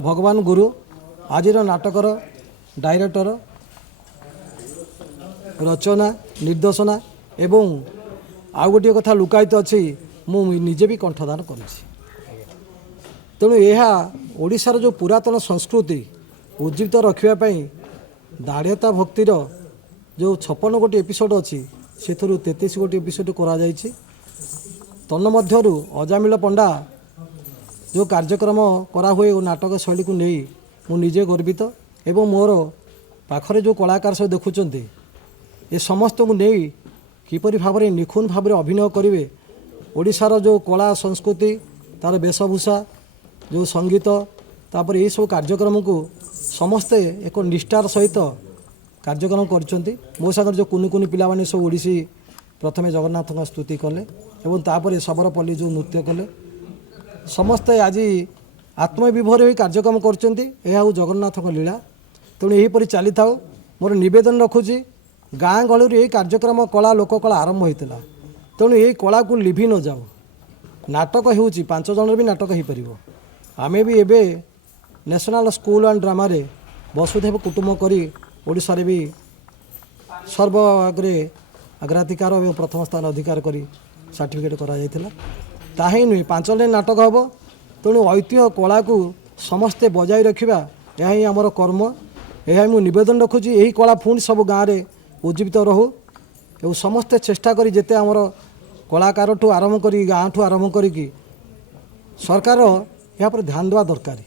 भगवान गुरु आज नाटकर डायरेक्टर रचना निर्देशना एवं आउ गोटे कथा लुकायित अच्छी मुझे भी कंठदान कर तेणु यह ओडिशार जो पुरातन संस्कृति उज्जीवित रखापी दाढ़ता भक्तिर जो 56 गोटी एपिसोड अच्छी से 33 गोटी एपिसोड करा तन्मध्यरु अजामिल पंडा जो कार्यक्रम करा हुए नाटक शैली को नहीं मुझे गर्वित एवं मोर पाखरे जो कलाकार सब देखुं ये समस्त को नहीं किपरि भाव में निखुण भाव में अभिनय करेंगे ओडिशार जो कला संस्कृति तार वेशभूषा जो संगीत तापर ये सब कार्यक्रम को समस्ते एक निष्ठार सहित कार्यक्रम करछंती मो सागर जो कुनि कुनि पिला माने सब ओडिसी प्रथमे जगन्नाथ स्तुति कले एवं तापर सबरपल्ली जो नृत्य कले समस्ते आज आत्मविभोर हो कार्यक्रम करछंती यह जगन्नाथ लीला तेणु यहीपरि चली था मोर नवेदन रखुची गाँ गहली यही कार्यक्रम कला लोककला आरंभ होता तेणु यही कला को लिभि न जाओ नाटक हो 5 जन भी नाटक हो पार आमे भी एबे नेशनल स्कूल एंड ड्रामा रे वसुधैव कुटुंब करी ओडिशा रे भी सर्वग्रे अग्राधिकार और प्रथम स्थान अधिकार करी सर्टिफिकेट करा जायतिला ताही नुहे 5 जन नाटक हम तेणु ऐतिह्य कला को समस्ते बजाय रखा यह ही आमर कर्म यह मुझे नवेदन रखुची यही कला पुणी सब गाँव में उज्जीवित रहू और समस्ते चेष्टा करी जेते आमर कलाकार ठू आरंभ करी गाँ ठू आरंभ करी सरकार यहाँ पर ध्यान देवा दरकार।